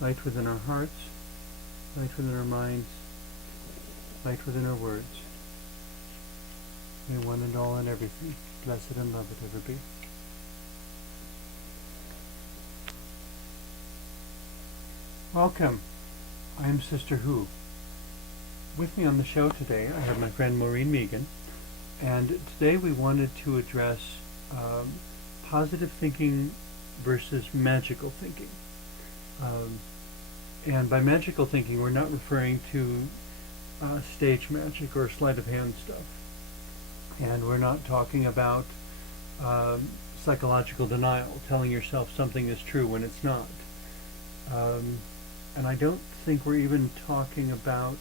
light within our hearts, light within our minds, light within our words. May one and all and everything, blessed and loved ever be. Welcome. I am Sister Who. With me on the show today, I have my friend Maureen Meegan, and today we wanted to address positive thinking versus magical thinking. And by magical thinking, we're not referring to stage magic or sleight of hand stuff. And we're not talking about psychological denial, telling yourself something is true when it's not. And I don't think we're even talking about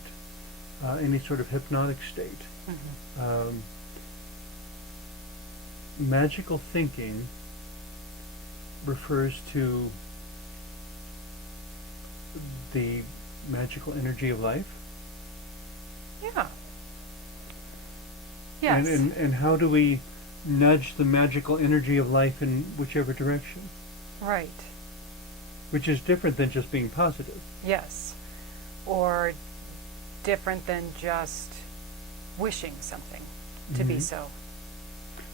any sort of hypnotic state. Mm-hmm. Magical thinking refers to the magical energy of life. Yeah. Yes. And how do we nudge the magical energy of life in whichever direction? Right. Which is different than just being positive. Yes. Or different than just wishing something to be so.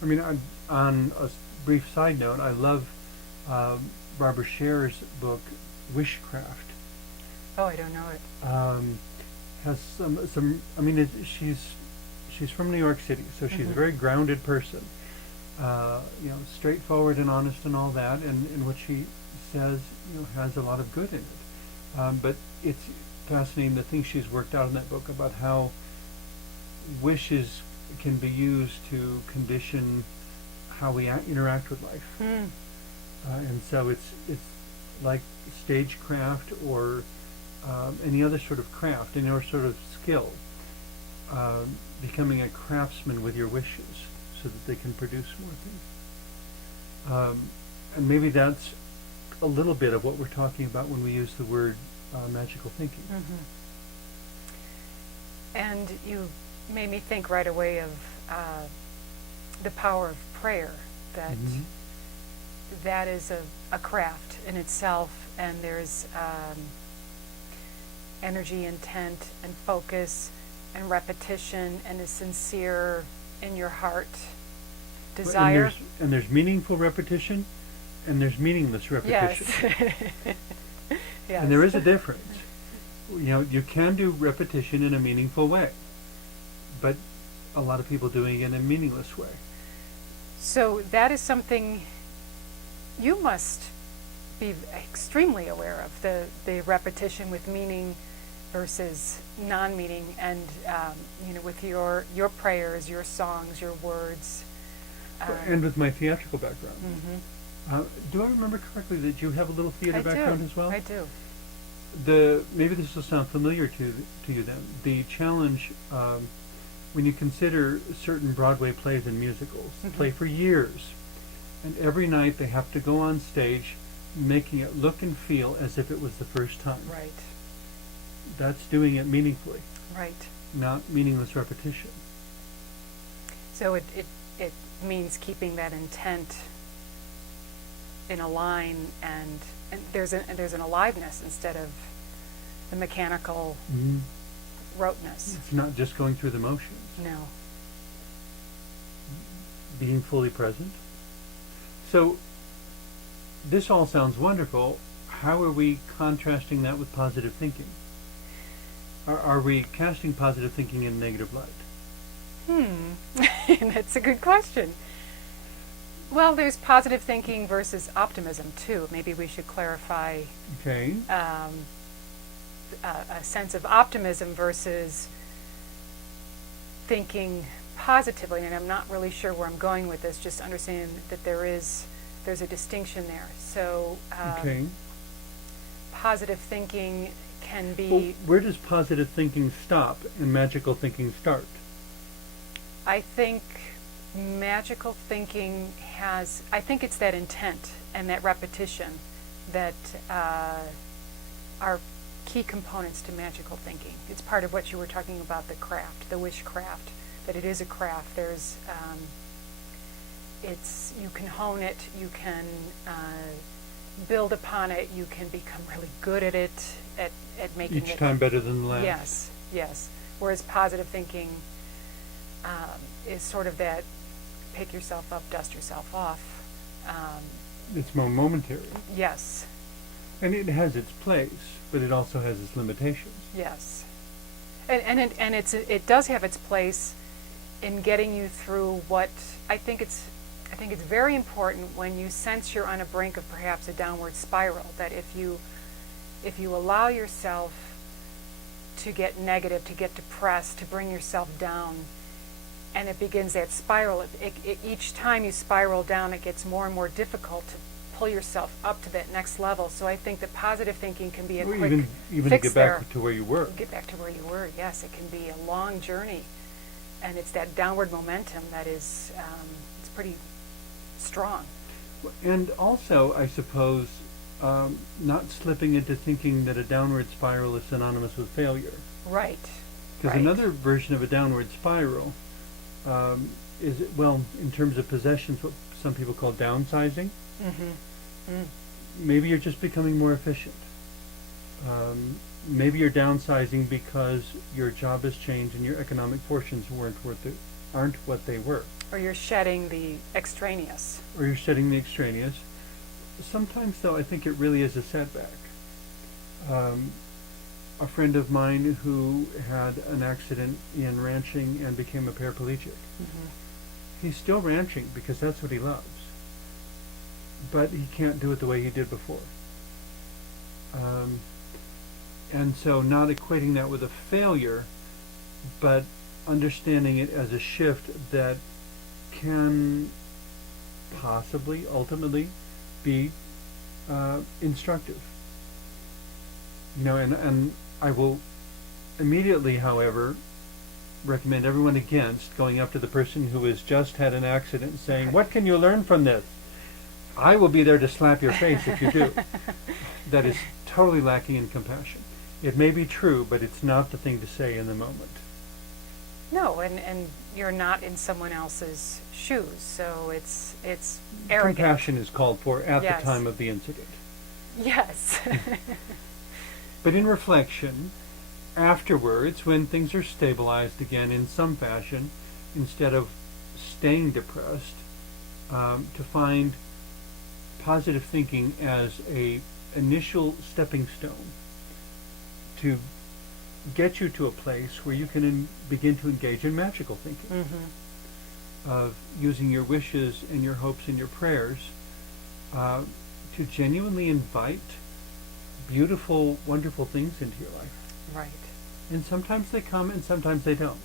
I mean, on a brief side note, I love Barbara Scher's book, Wishcraft. Oh, I don't know it. Has some. I mean, she's from New York City, so she's a very grounded person. Straightforward and honest and all that, and what she says, has a lot of good in it. But it's fascinating the things she's worked out in that book about how wishes can be used to condition how we interact with life. And so it's like stagecraft or any other sort of craft, any other sort of skill, becoming a craftsman with your wishes so that they can produce more things. And maybe that's a little bit of what we're talking about when we use the word magical thinking. And you made me think right away of the power of prayer, that that is a craft in itself, and there's energy, intent, and focus, and repetition, and a sincere in your heart desire. And there's meaningful repetition, and there's meaningless repetition. Yes. Yes. And there is a difference. You can do repetition in a meaningful way, but a lot of people doing it in a meaningless way. So that is something you must be extremely aware of, the repetition with meaning versus non-meaning, and with your prayers, your songs, your words. And with my theatrical background. Do I remember correctly that you have a little theater background as well? I do. Maybe this will sound familiar to you then. The challenge, when you consider certain Broadway plays and musicals, play for years, and every night they have to go on stage making it look and feel as if it was the first time. Right. That's doing it meaningfully. Right. Not meaningless repetition. So it means keeping that intent in a line, and there's an aliveness instead of the mechanical roteness. It's not just going through the motions. No. Being fully present. So this all sounds wonderful. How are we contrasting that with positive thinking? Are we casting positive thinking in negative light? That's a good question. Well, there's positive thinking versus optimism too. Maybe we should clarify. Okay. A sense of optimism versus thinking positively, and I'm not really sure where I'm going with this. Just understanding that there's a distinction there. So, positive thinking can be. Well, where does positive thinking stop and magical thinking start? I think magical thinking I think it's that intent and that repetition that are key components to magical thinking. It's part of what you were talking about, the craft, the wish craft, that it is a craft. You can hone it, you can build upon it, you can become really good at it, at making it. Each time better than the last. Yes, yes. Whereas positive thinking is sort of that pick yourself up, dust yourself off. It's more momentary. Yes, And it has its place, but it also has its limitations. yes. And it does have its place in getting you through what I think it's very important when you sense you're on a brink of perhaps a downward spiral, that if you allow yourself to get negative, to get depressed, to bring yourself down, and it begins that spiral, each time you spiral down, it gets more and more difficult to pull yourself up to that next level. So I think that positive thinking can be a Or quick even to fix get there. back to where you were. Get back to where you were, yes. It can be a long journey. And it's that downward momentum that is, it's pretty strong. And also, I suppose, not slipping into thinking that a downward spiral is synonymous with failure. Right. Because right. another version of a downward spiral is, well, in terms of possessions, what some people call downsizing. Mm-hmm. Mm. Maybe you're just becoming more efficient. Maybe you're downsizing because your job has changed and your economic fortunes aren't what they were. Or you're shedding the extraneous. Or you're shedding the extraneous. Sometimes, though, I think it really is a setback. A friend of mine who had an accident in ranching and became a paraplegic. Mm-hmm. He's still ranching because that's what he loves. But he can't do it the way he did before. And so not equating that with a failure, but understanding it as a shift that can possibly, ultimately, be instructive. And I will immediately, however, recommend everyone against going up to the person who has just had an accident and saying, "What can you learn from this?" I will be there to slap your face if you do. That is totally lacking in compassion. It may be true, but it's not the thing to say in the moment. No, and you're not in someone else's shoes, so it's arrogant. Compassion is called for at Yes. the time of the incident. Yes. But in reflection, afterwards, when things are stabilized again in some fashion, instead of staying depressed, to find positive thinking as a initial stepping stone to get you to a place where you can begin to engage in magical thinking, of using your wishes and your hopes and your prayers to genuinely invite beautiful, wonderful things into your life. Right. And sometimes they come and sometimes they don't.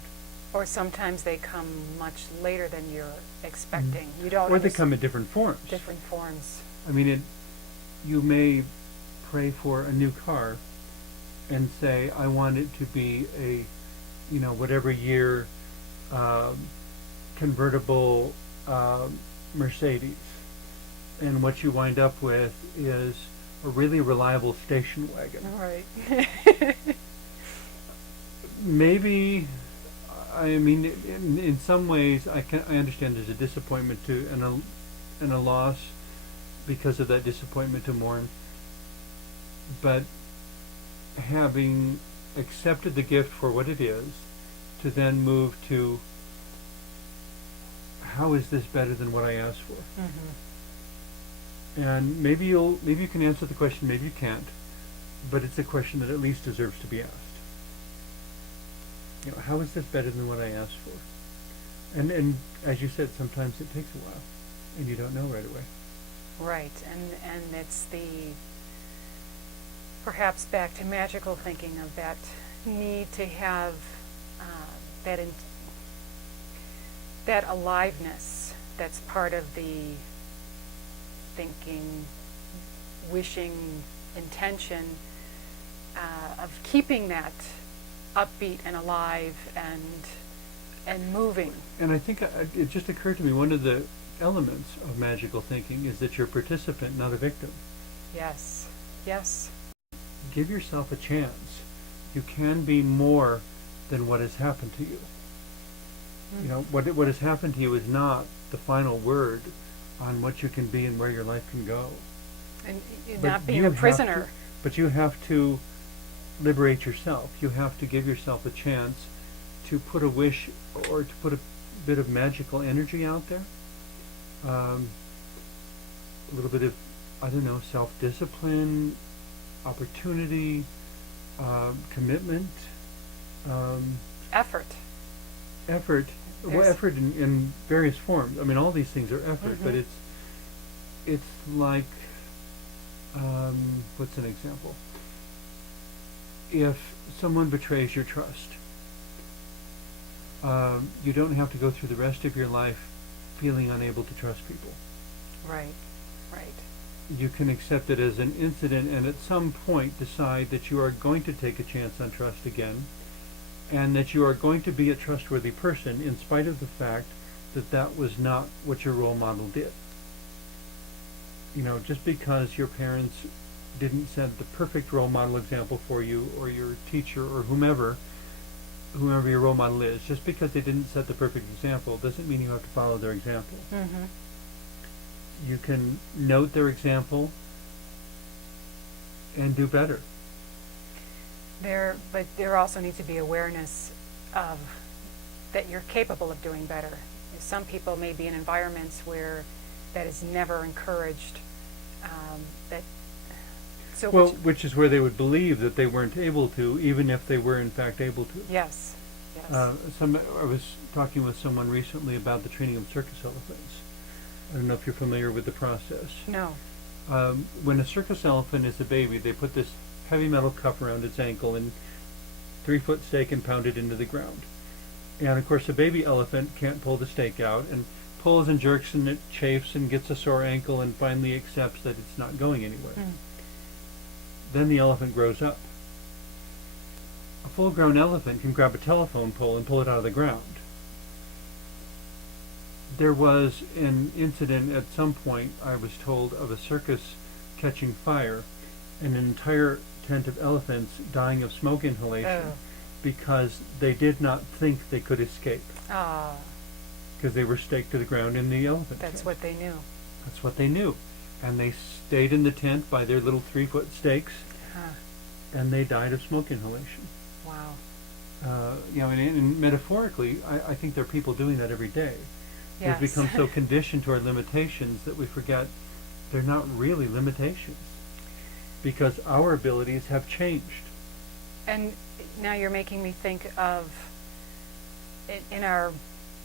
Or sometimes they come much later than you're expecting. Mm-hmm. You don't. Or they come in different forms. Different forms. I mean, you may pray for a new car and say, I want it to be a, whatever year, convertible Mercedes. And what you wind up with is a really reliable station wagon. Right. Maybe, I mean, in some ways, I understand there's a disappointment and a loss because of that disappointment to mourn. But having accepted the gift for what it is, to then move to, how is this better than what I asked for? Mm-hmm. And maybe you can answer the question, maybe you can't, but it's a question that at least deserves to be asked. How is this better than what I asked for? And as you said, sometimes it takes a while, and you don't know right away. Right, and it's the, perhaps back to magical thinking of that need to have that aliveness that's part of the thinking, wishing, intention of keeping that upbeat and alive and moving. And I think it just occurred to me, one of the elements of magical thinking is that you're a participant, not a victim. Yes, yes. Give yourself a chance. You can be more than what has happened to you. What has happened to you is not the final word on what you can be and where your life can go. And But not being you a have to- prisoner. But you have to liberate yourself. You have to give yourself a chance to put a wish or to put a bit of magical energy out there. A little bit of, I don't know, self-discipline, opportunity, commitment, Effort. effort. Well, There's- effort in various forms. I mean, all these things are effort, but Mhm. it's like, what's an example? If someone betrays your trust, you don't have to go through the rest of your life feeling unable to trust people. Right. Right. You can accept it as an incident and at some point decide that you are going to take a chance on trust again and that you are going to be a trustworthy person in spite of the fact that that was not what your role model did. You know, just because your parents didn't set the perfect role model example for you, or your teacher, or whomever your role model is, just because they didn't set the perfect example doesn't mean you have to follow their example. Mm-hmm. You can note their example and do better. But there also needs to be awareness of that you're capable of doing better. Some people may be in environments where that is never encouraged. Which is where they would believe that they weren't able to, even if they were in fact able to. Yes. I was talking with someone recently about the training of circus elephants. I don't know if you're familiar with the process. No. When a circus elephant is a baby, they put this heavy metal cuff around its ankle and 3-foot stake and pound it into the ground. And of course, a baby elephant can't pull the stake out and pulls and jerks and it chafes and gets a sore ankle and finally accepts that it's not going anywhere. Mm. Then the elephant grows up. A full-grown elephant can grab a telephone pole and pull it out of the ground. There was an incident at some point, I was told, of a circus catching fire and an entire tent of elephants dying of smoke inhalation because they did not think they could escape. Ah. Because they were staked to the ground in the elephant That's tent. what they knew. That's what they knew. And they stayed in the tent by their little 3-foot stakes, and they died of smoke inhalation. Wow. You know, and metaphorically, I think there are people doing that every day. Yes. We've become so conditioned to our limitations that we forget they're not really limitations, because our abilities have changed. And now you're making me think of, in our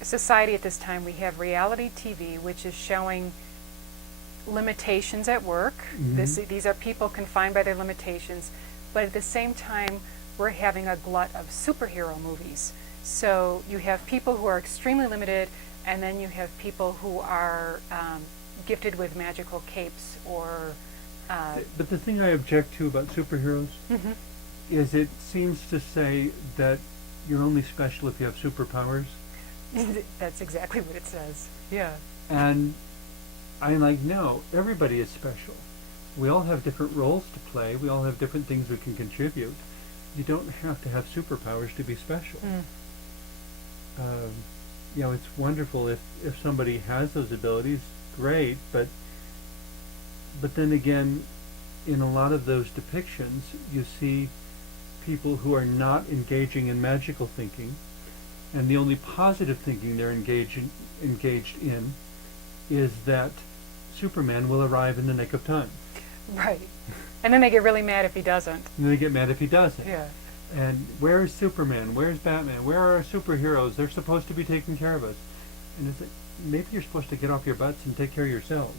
society at this time, we have reality TV, which is showing limitations at work. Mhm. These are people confined by their limitations, but at the same time, we're having a glut of superhero movies. So you have people who are extremely limited, and then you have people who are gifted with magical capes or... But the thing I object to about superheroes Mhm. is it seems to say that you're only special if you have superpowers. That's exactly what it says. Yeah. And I'm like, no, everybody is special. We all have different roles to play. We all have different things we can contribute. You don't have to have superpowers to be special. Mm. You know, it's wonderful if somebody has those abilities, great, but then again, in a lot of those depictions, you see people who are not engaging in magical thinking, and the only positive thinking they're engaged in is that Superman will arrive in the nick of time. Right. And then they get really mad if he doesn't. And they get mad if he doesn't. Yeah. And where is Superman? Where's Batman? Where are our superheroes? They're supposed to be taking care of us. And it's like, maybe you're supposed to get off your butts and take care of yourselves.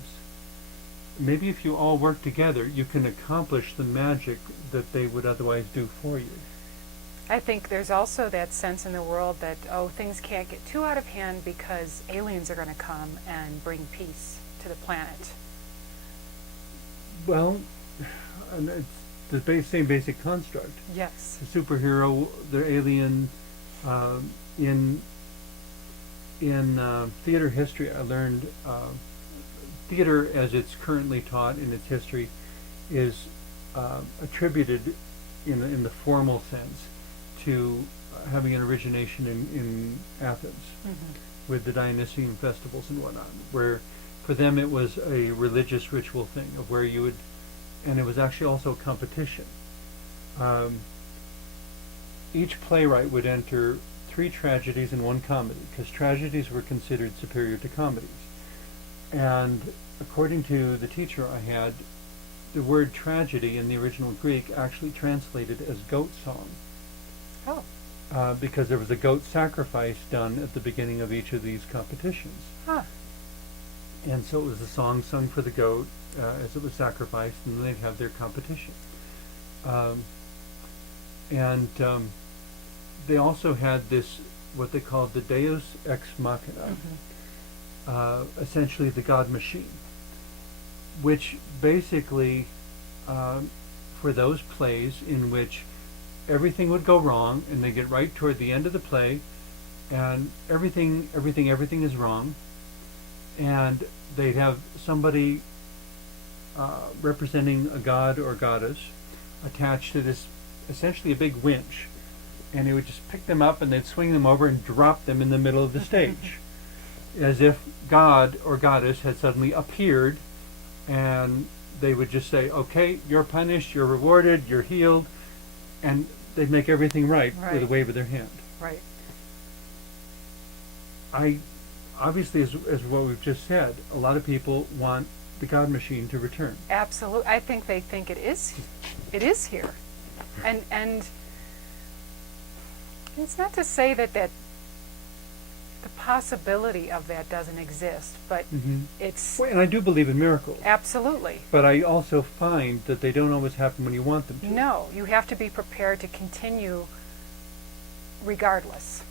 Maybe if you all work together, you can accomplish the magic that they would otherwise do for you. I think there's also that sense in the world that, things can't get too out of hand because aliens are going to come and bring peace to the planet. Well, and it's the same basic construct. Yes. The superhero, the alien. In theater history, I learned theater, as it's currently taught in its history, is attributed in the formal sense to having an origination in Athens, Mm-hmm. with the Dionysian festivals and whatnot, where For them, it was a religious ritual thing of where you would, and it was actually also a competition. Each playwright would enter 3 tragedies and 1 comedy, because tragedies were considered superior to comedies. And according to the teacher I had, the word tragedy in the original Greek actually translated as goat song. Oh. Because there was a goat sacrifice done at the beginning of each of these competitions. Huh. And so it was a song sung for the goat as it was sacrificed, and then they'd have their competition. They also had this, what they called the Deus Ex Machina, essentially the God machine, which basically, for those plays in which everything would go wrong, and they get right toward the end of the play, and everything is wrong, and they'd have somebody representing a god or goddess attached to this, essentially a big winch, and they would just pick them up and they'd swing them over and drop them in the middle of the stage, as if God or goddess had suddenly appeared, and they would just say, okay, you're punished, you're rewarded, you're healed, and they'd make everything right with a wave of their hand. Right. Obviously, as what we've just said, a lot of people want the God machine to return. Absolutely. I think they think it is here. And it's not to say that the possibility of that doesn't exist, but it's... Well, and I do believe in miracles. Absolutely. But I also find that they don't always happen when you want them to. No, you have to be prepared to continue regardless,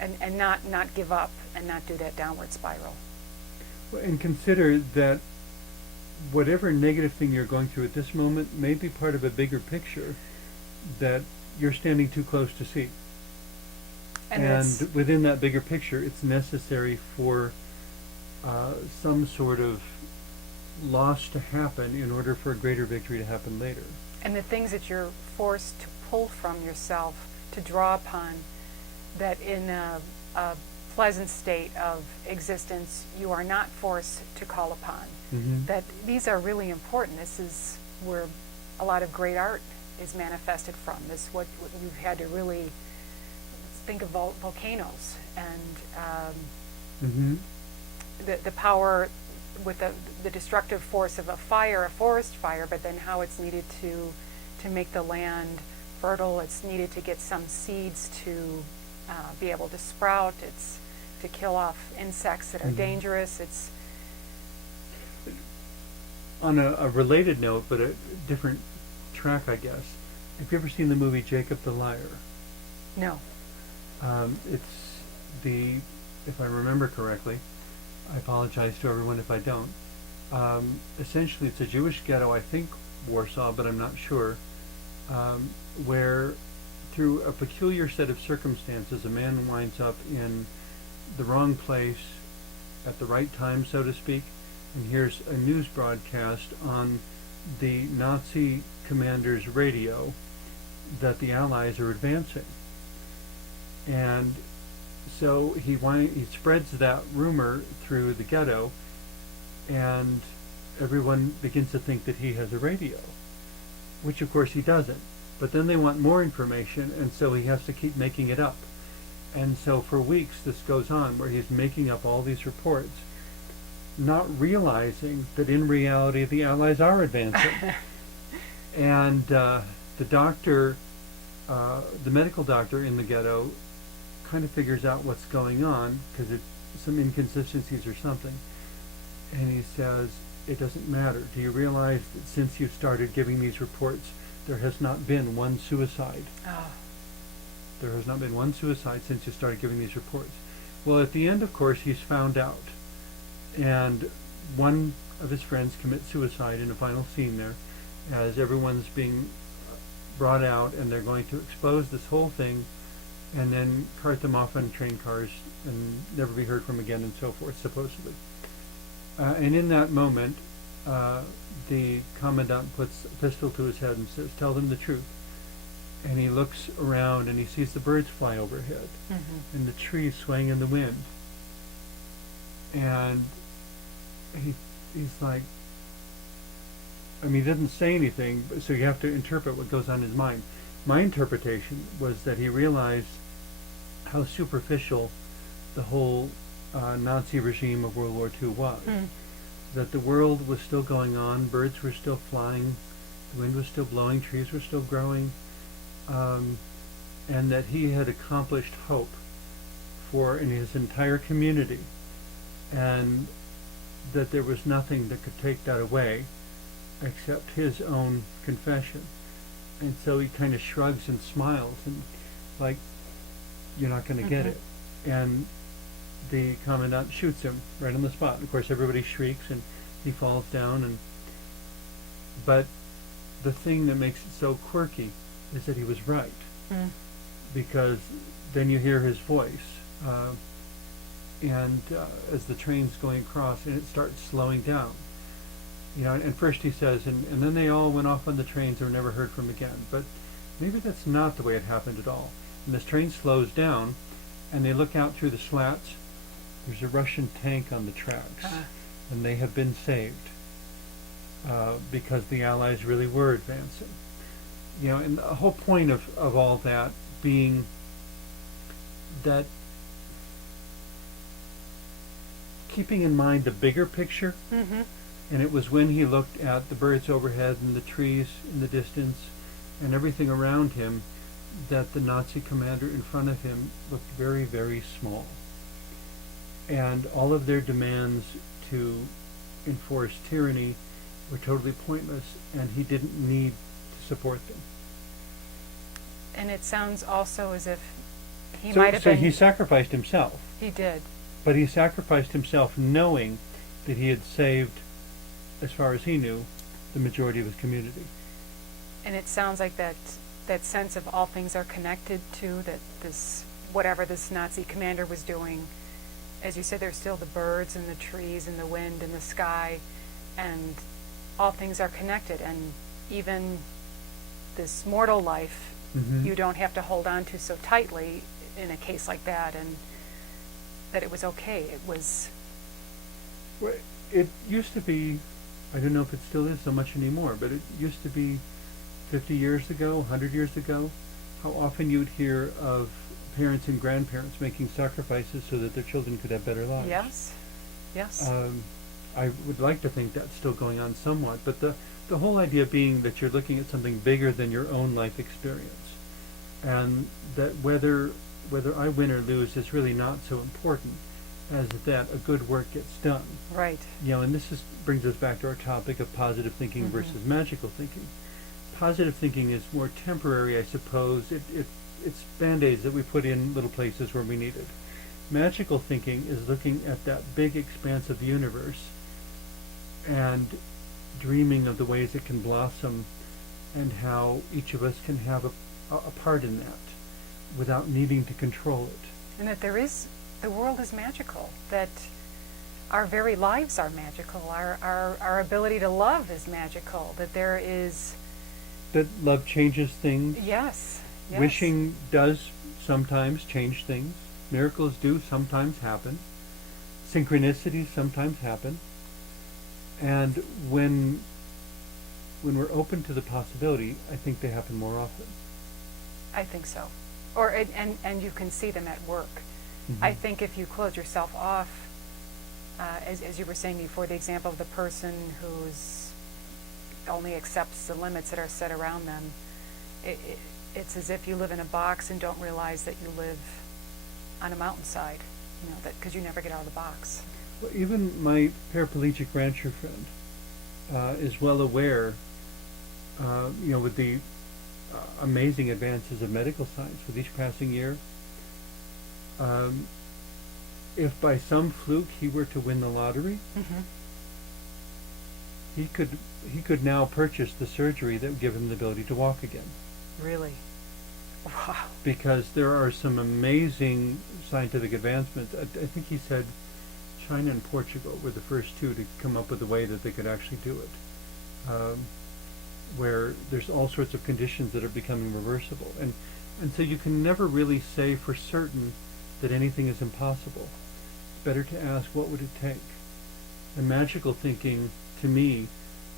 and not give up and not do that downward spiral. Well, and consider that whatever negative thing you're going through at this moment may be part of a bigger picture that you're standing too close to see. And within that bigger picture, it's necessary for some sort of loss to happen in order for a greater victory to happen later. And the things that you're forced to pull from yourself, to draw upon, that in a pleasant state of existence you are not forced to call upon. That these are really important. This is where a lot of great art is manifested from. This is what we've had to really think of volcanoes and the power with the destructive force of a forest fire, but then how it's needed to make the land fertile. It's needed to get some seeds to be able to sprout. It's to kill off insects that are dangerous. It's on a related note, but a different track, I guess. Have you ever seen the movie Jacob the Liar? No. It's if I remember correctly, I apologize to everyone if I don't. Essentially, it's a Jewish ghetto, I think Warsaw, but I'm not sure, where through a peculiar set of circumstances, a man winds up in the wrong place at the right time, so to speak, and here's a news broadcast on the Nazi commander's radio that the Allies are advancing. And so he spreads that rumor through the ghetto, and everyone begins to think that he has a radio, which of course he doesn't. But then they want more information, and so he has to keep making it up. And so for weeks this goes on, where he's making up all these reports, not realizing that in reality the Allies are advancing. And the doctor, the medical doctor in the ghetto, kind of figures out what's going on, because it's some inconsistencies or something, and he says, it doesn't matter. Do you realize that since you started giving these reports, there has not been one suicide? Oh. There has not been one suicide since you started giving these reports. Well, at the end, of course, he's found out, and one of his friends commits suicide in a final scene there, as everyone's being brought out, and they're going to expose this whole thing and then cart them off on train cars and never be heard from again, and so forth, supposedly. And in that moment, the commandant puts a pistol to his head and says, tell them the truth. And he looks around and he sees the birds fly overhead and the trees swaying in the wind. And he's like, I mean, he doesn't say anything, so you have to interpret what goes on in his mind. My interpretation was that he realized how superficial the whole Nazi regime of World War II was. That the world was still going on, birds were still flying, the wind was still blowing, trees were still growing, and that he had accomplished hope in his entire community, and that there was nothing that could take that away except his own confession. And so he kind of shrugs and smiles and like, you're not going to get it. And the commandant shoots him right on the spot. Of course, everybody shrieks and he falls down. But the thing that makes it so quirky is that he was right. Because then you hear his voice. As the train's going across, and it starts slowing down. And first he says, and then they all went off on the trains and were never heard from again. But maybe that's not the way it happened at all. And this train slows down, and they look out through the slats. There's a Russian tank on the tracks, and they have been saved because the Allies really were advancing. And the whole point of all that being that keeping in mind the bigger picture. And it was when he looked at the birds overhead and the trees in the distance and everything around him that the Nazi commander in front of him looked very, very small. And all of their demands to enforce tyranny were totally pointless, and he didn't need to support them. And it sounds also as if he So, might have so been... he sacrificed himself. He did. But he sacrificed himself knowing that he had saved, as far as he knew, the majority of his community. And it sounds like that sense of all things are connected to that whatever this Nazi commander was doing, as you said, there's still the birds and the trees and the wind and the sky, and all things are connected. And even this mortal life, you don't have to hold on to so tightly in a case like that, and that it was okay. It was... Well, it used to be, I don't know if it still is so much anymore, but it used to be 50 years ago, 100 years ago, how often you'd hear of parents and grandparents making sacrifices so that their children could have better lives. Yes. I would like to think that's still going on somewhat, but the whole idea being that you're looking at something bigger than your own life experience, and that whether I win or lose is really not so important as that a good work gets done. Right. And this brings us back to our topic of positive thinking versus magical thinking. Positive thinking is more temporary, I suppose. It's Band-Aids that we put in little places where we need it. Magical thinking is looking at that big expanse of the universe and dreaming of the ways it can blossom and how each of us can have a part in that without needing to control it. And that the world is magical, that our very lives are magical, our ability to love is magical, that there is... That love changes things. Yes. Wishing does sometimes change things. Miracles do sometimes happen. Synchronicities sometimes happen. And when we're open to the possibility, I think they happen more often. I think so. And you can see them at work. I think if you close yourself off, as you were saying before, the example of the person who's only accepts the limits that are set around them, it's as if you live in a box and don't realize that you live on a mountainside, because you never get out of the box. Well, even my paraplegic rancher friend is well aware, with the amazing advances of medical science with each passing year. If by some fluke he were to win the lottery, he could now purchase the surgery that would give him the ability to walk again. Really? Wow. Because there are some amazing scientific advancements. I think he said China and Portugal were the first two to come up with a way that they could actually do it, where there's all sorts of conditions that are becoming reversible. And so you can never really say for certain that anything is impossible. It's better to ask, what would it take? And magical thinking, to me,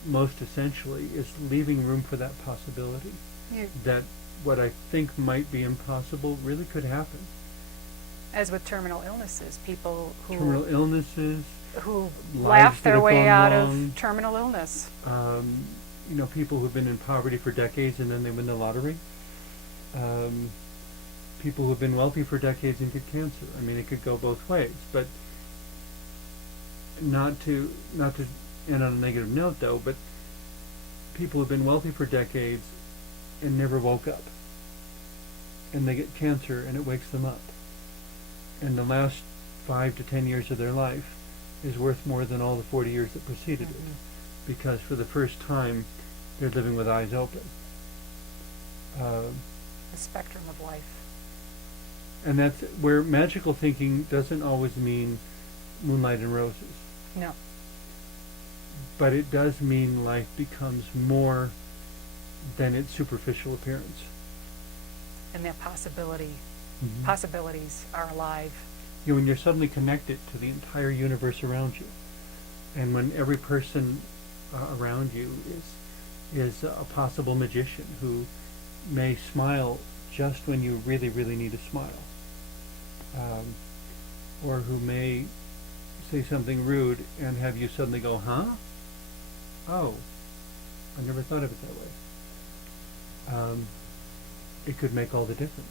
most essentially, is leaving room for that possibility. You, That what I think might be impossible really could happen. as with terminal illnesses, people Terminal illnesses, who lives laugh that their have way gone out wrong. of terminal illness. People who've been in poverty for decades and then they win the lottery. People who've been wealthy for decades and get cancer. I mean, it could go both ways. But not to end on a negative note, though. But people who've been wealthy for decades and never woke up, and they get cancer and it wakes them up. And the last 5 to 10 years of their life is worth more than all the 40 years that preceded it, because for the first time they're living with eyes open. The spectrum of life. And that's where magical thinking doesn't always mean moonlight and roses, No. but it does mean life becomes more than its superficial appearance. And that possibilities are alive. When you're suddenly connected to the entire universe around you, and when every person around you is a possible magician who may smile just when you really, really need a smile, or who may say something rude and have you suddenly go, huh? Oh, I never thought of it that way. It could make all the difference.